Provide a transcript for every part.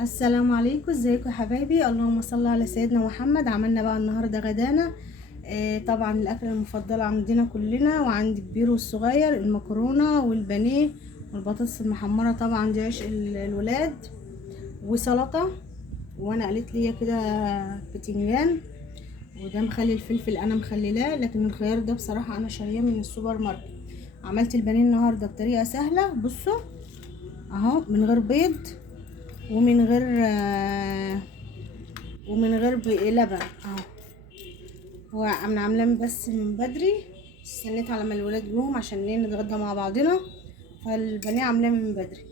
السلام عليكم، ازيكم يا حبايبي؟ اللهم صل على سيدنا محمد. عملنا بقى النهارده غدانا. طبعا الاكله المفضله عندنا كلنا وعند الكبير والصغير، المكرونه والبانيه والبطاطس المحمره. طبعا دي عشق الولاد. وسلطه. وانا قالت لي كده بتنجان. وده مخلي الفلفل انا مخللاه، لكن الخيار ده بصراحه انا شاريه من السوبر ماركت. عملت البانيه النهارده بطريقه سهله. بصوا اهو، من غير بيض ومن غير لبن اهو. هو انا عاملاه بس من بدري، استنيت على ما الولاد جوهم عشان نتغدى مع بعضنا. فالبانيه عاملاه من بدري.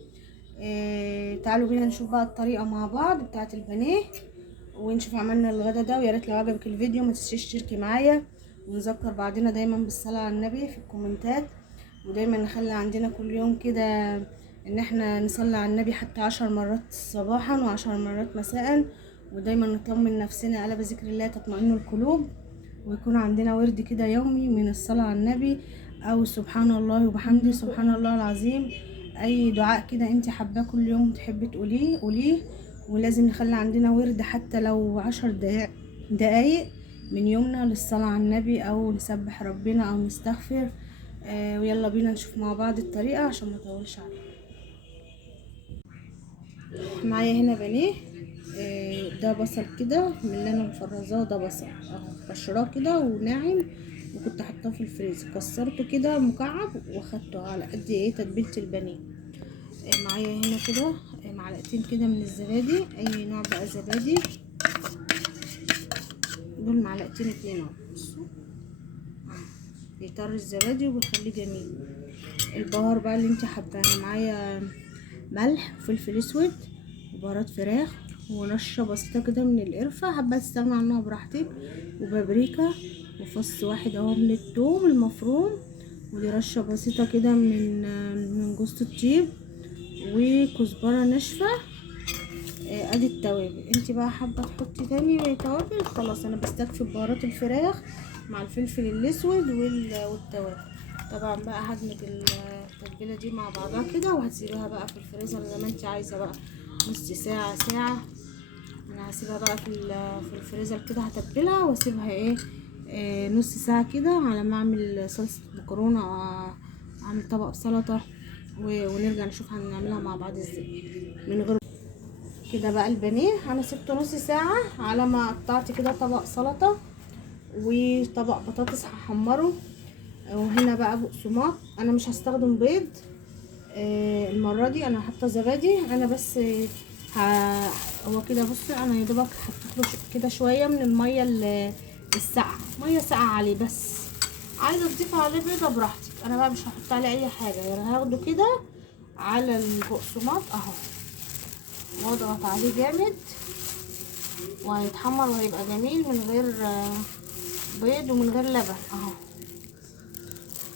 تعالوا بينا نشوف بقى الطريقه مع بعض بتاعه البانيه، ونشوف عملنا الغدا ده. ويا ريت لو عجبك الفيديو ما تنسيش تشتركي معايا، ونذكر بعضنا دايما بالصلاه على النبي في الكومنتات. ودايما نخلي عندنا كل يوم كده ان احنا نصلي على النبي حتى 10 مرات صباحا و10 مرات مساء. ودايما نطمن نفسنا، الا بذكر الله تطمئن القلوب. ويكون عندنا ورد كده يومي من الصلاة على النبي، او سبحان الله وبحمده سبحان الله العظيم. اي دعاء كده انت حاباه كل يوم تحبي تقوليه قوليه. ولازم نخلي عندنا ورد حتى لو 10 دقايق من يومنا للصلاة على النبي، او نسبح ربنا او نستغفر. ويلا بينا نشوف مع بعض الطريقة عشان ما اطولش عليكم. معايا هنا بانيه. ده بصل كده من اللي انا مفرزاه، ده بصل اهو بشراه كده وناعم. وكنت حاطاه في الفريزر، كسرته كده مكعب واخدته على قد تتبيله البانيه. معايا هنا كده معلقتين كده من الزبادي، اي نوع بقى زبادي. دول معلقتين 2 اهو. بصوا بيطر الزبادي وبيخليه جميل. البهار بقى اللي انت حباه، معايا ملح وفلفل اسود وبهارات فراخ ورشه بسيطه كده من القرفه، حابه تستغنى عنها براحتك. وبابريكا وفص واحد اهو من الثوم المفروم. ودي رشه بسيطه كده من جوز الطيب وكزبره ناشفه. ادي التوابل. انت بقى حابه تحطي تاني توابل، خلاص انا بستكفي ببهارات الفراخ مع الفلفل الاسود والتوابل. طبعا بقى هدمج التتبيله دي مع بعضها كده، وهتسيبها بقى في الفريزر زي ما انت عايزه بقى، نص ساعه ساعه. انا هسيبها بقى في الفريزر كده، هتبلها واسيبها نص ساعه كده على ما اعمل صلصه مكرونه. اعمل طبق سلطه ونرجع نشوف هنعملها مع بعض ازاي من غير كده. بقى البانيه انا سبته نص ساعه على ما قطعت كده طبق سلطه وطبق بطاطس هحمره. وهنا بقى بقسماط، انا مش هستخدم بيض. المره دي انا حاطه زبادي انا بس. هو كده بصي، انا يا دوبك حطيت له كده شويه من الميه الساقعه، ميه ساقعه عليه بس. عايزه تضيفي عليه بيضه براحتك، انا بقى مش هحط عليه اي حاجه، يعني هاخده كده على البقسماط اهو واضغط عليه جامد، وهيتحمر وهيبقى جميل من غير بيض ومن غير لبن اهو.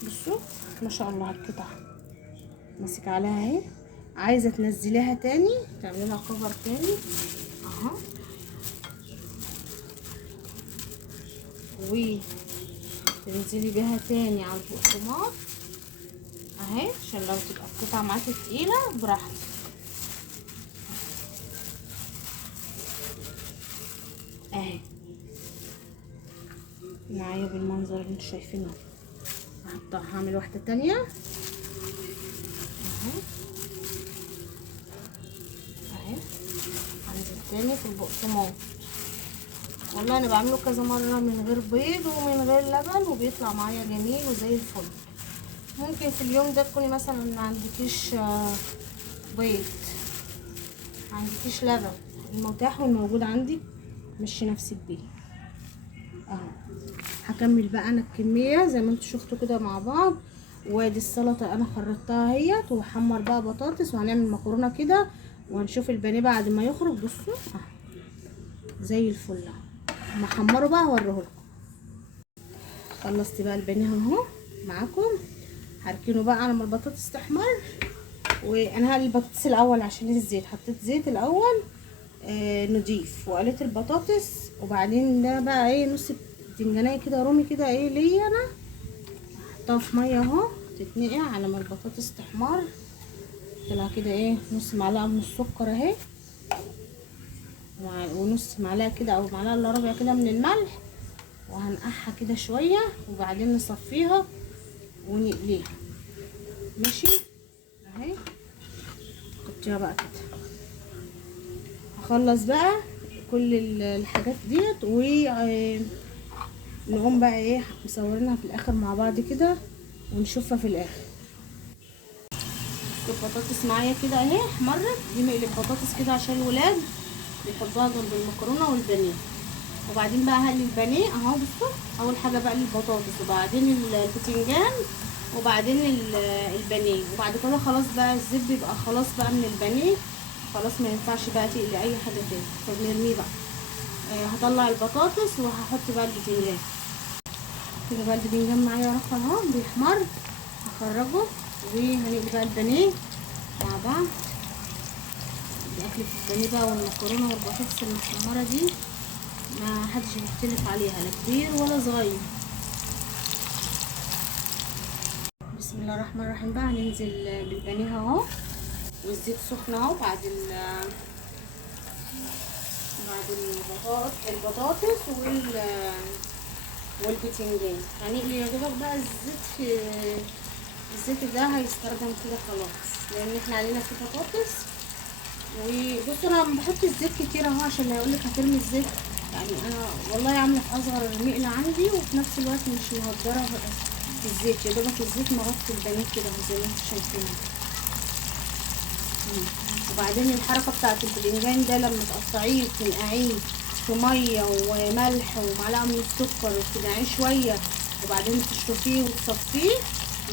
بصوا ما شاء الله القطع ماسك عليها اهي. عايزه تنزليها تاني، تعملي لها كفر تاني اهو، وتنزلي بيها تاني على البقسماط اهي، عشان لو تبقى القطعه معاكي تقيله براحتك اهي. معايا بالمنظر اللي انتوا شايفينه. هعمل واحده تانية اهي، هنزل تاني في البقسماط. والله انا بعمله كذا مره من غير بيض ومن غير لبن وبيطلع معايا جميل وزي الفل. ممكن في اليوم ده تكوني مثلا ما عندكيش بيض، ما عندكيش لبن، المتاح والموجود عندك مشي نفسك بيه اهو. هكمل بقى انا الكميه زي ما انتوا شفتوا كده مع بعض. وادي السلطه انا خرطتها اهيت، وهحمر بقى بطاطس وهنعمل مكرونه كده، وهنشوف البانيه بعد ما يخرج. بصوا اهو زي الفل اهو، محمره بقى هوريهولكم. خلصت بقى البانيه اهو معاكم، هركنه بقى على ما البطاطس تحمر. وانا هقلي البطاطس الاول عشان الزيت، حطيت زيت الاول نضيف، وقليت البطاطس. وبعدين ده بقى نص بتنجانيه كده رومي كده ليا انا، احطها في ميه اهو تتنقع على ما البطاطس تحمر. طلع كده نص معلقه من السكر اهي، ونص معلقه كده او معلقه الا ربع كده من الملح، وهنقعها كده شويه وبعدين نصفيها ونقليها. ماشي اهي، حطيها بقى كده. هخلص بقى كل الحاجات ديت ونقوم بقى ايه مصورينها في الاخر مع بعض كده ونشوفها في الاخر. البطاطس معايا كده اهي احمرت، دي مقلب بطاطس كده عشان الولاد بيحبوها جنب المكرونه والبانيه. وبعدين بقى هقلي البانيه اهو. بصوا، اول حاجه بقلي البطاطس وبعدين البتنجان وبعدين البانيه، وبعد كده خلاص بقى الزيت بيبقى خلاص بقى من البانيه، خلاص ما ينفعش بقى تقلي اي حاجه تاني فبنرميه بقى. هطلع البطاطس وهحط بقى البتنجان كده. بقى البتنجان معايا رفع اهو بيحمر، هخرجه وهنقلي بقى البانيه مع بعض. اكلة البانيه بقى والمكرونه والبطاطس المحمره دي ما حدش بيختلف عليها، لا كبير ولا صغير. بسم الله الرحمن الرحيم. بقى هننزل بالبانيه اهو والزيت سخن اهو بعد البطاطس والبتنجان. هنقلي يا دوبك بقى الزيت ده هيستخدم كده خلاص، لان احنا علينا في بطاطس. وبصوا انا بحط الزيت كتير اهو عشان لا يقولك هترمي الزيت، يعني انا والله عامله في اصغر مقله عندي وفي نفس الوقت مش مهدره في الزيت، يا دوبك الزيت مغطي البانيه كده زي ما انتم شايفين. وبعدين الحركه بتاعت الباذنجان ده لما تقطعيه وتنقعيه في ميه وملح ومعلقه من السكر وتنقعيه شويه وبعدين تشطفيه وتصفيه،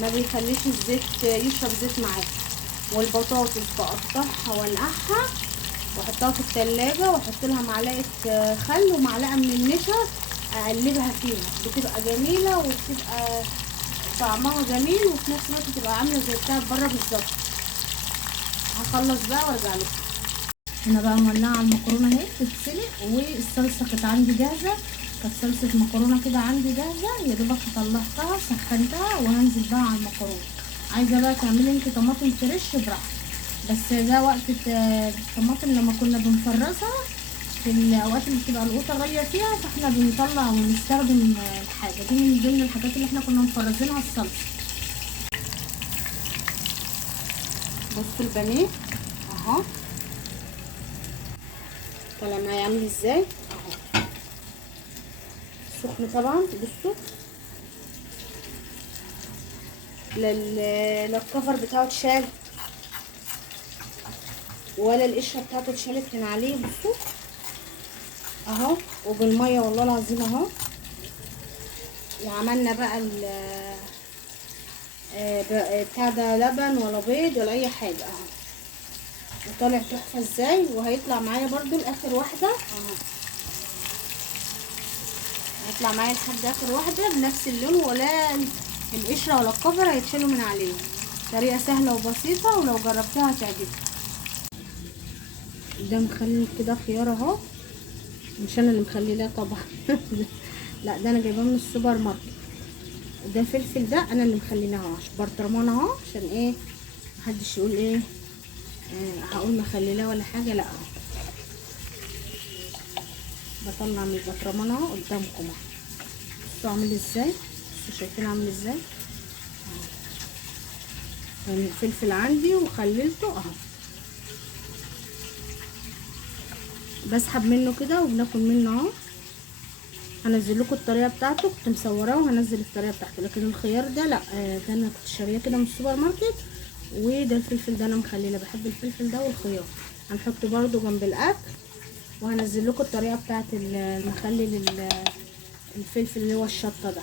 ما بيخليش الزيت يشرب زيت معاك. والبطاطس بقطعها وانقعها واحطها في التلاجة واحط لها معلقه خل ومعلقه من النشا اقلبها فيها، بتبقى جميله وبتبقى طعمها جميل وفي نفس الوقت بتبقى عامله زي بتاعت بره بالظبط. هخلص بقى وارجع لكم. هنا بقى مولعه على المكرونه اهي تتسلق، والصلصه كانت عندي جاهزه، كانت صلصه مكرونه كده عندي جاهزه، يا دوبك طلعتها سخنتها وهنزل بقى على المكرونه. عايزه بقى تعملي انت طماطم فريش براحتك، بس ده وقت الطماطم لما كنا بنفرزها في الاوقات اللي بتبقى القوطه غاليه فيها، فاحنا بنطلع ونستخدم الحاجه دي من ضمن الحاجات اللي احنا كنا مفرزينها الصلصه. بصوا البانيه اهو طالع معايا عامل ازاي اهو، سخن طبعا. بصوا لا الكفر بتاعه اتشال ولا القشره بتاعته اتشالت من عليه. بصوا اهو، وبالميه والله العظيم اهو. وعملنا بقى بتاع ده لبن ولا بيض ولا اي حاجه اهو، وطالع تحفه ازاي. وهيطلع معايا برضو لاخر واحده اهو، هيطلع معايا لحد اخر واحده بنفس اللون، ولا القشره ولا الكفر هيتشالوا من عليه. طريقه سهله وبسيطه ولو جربتها هتعجبك. ده مخلي كده خيار اهو، مش انا اللي مخليه طبعا لا ده انا جايباه من السوبر ماركت. ده فلفل ده انا اللي مخليناه اهو برطمان اهو، عشان ايه محدش يقول ايه هقول مخليلاه ولا حاجه، لا اهو بطلع من البطرمان اهو قدامكم اهو. بصوا عامل ازاي، بصوا شايفين عامل ازاي اهو. يعني الفلفل عندي وخللته اهو، بسحب منه كده وبناكل منه اهو. هنزل لكم الطريقه بتاعته، كنت مصوراه وهنزل الطريقه بتاعته، لكن الخيار ده لا ده انا كنت شاريه كده من السوبر ماركت. وده الفلفل ده انا مخليه، بحب الفلفل ده والخيار هنحطه برده جنب الاكل. وهنزل لكم الطريقه بتاعه المخلل الفلفل اللي هو الشطه ده.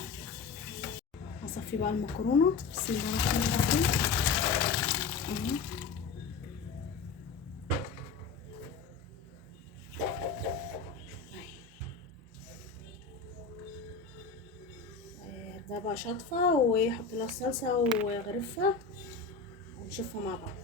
هصفي بقى المكرونه. بسم الله الرحمن الرحيم اهو. ده بقى شطفه ويحط لها الصلصه وغرفها ونشوفها مع بعض.